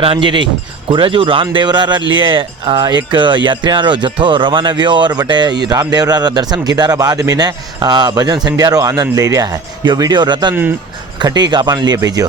राम जी री कुरजू राम देवरा लिए एक यात्रियों जत्थो रवाना हुआ और बटे राम देवरा दर्शन कीधारा बाद मीने भजन संध्या रो आनंद ले रहा है। यो वीडियो रतन खटीक अपन लिए भेजो।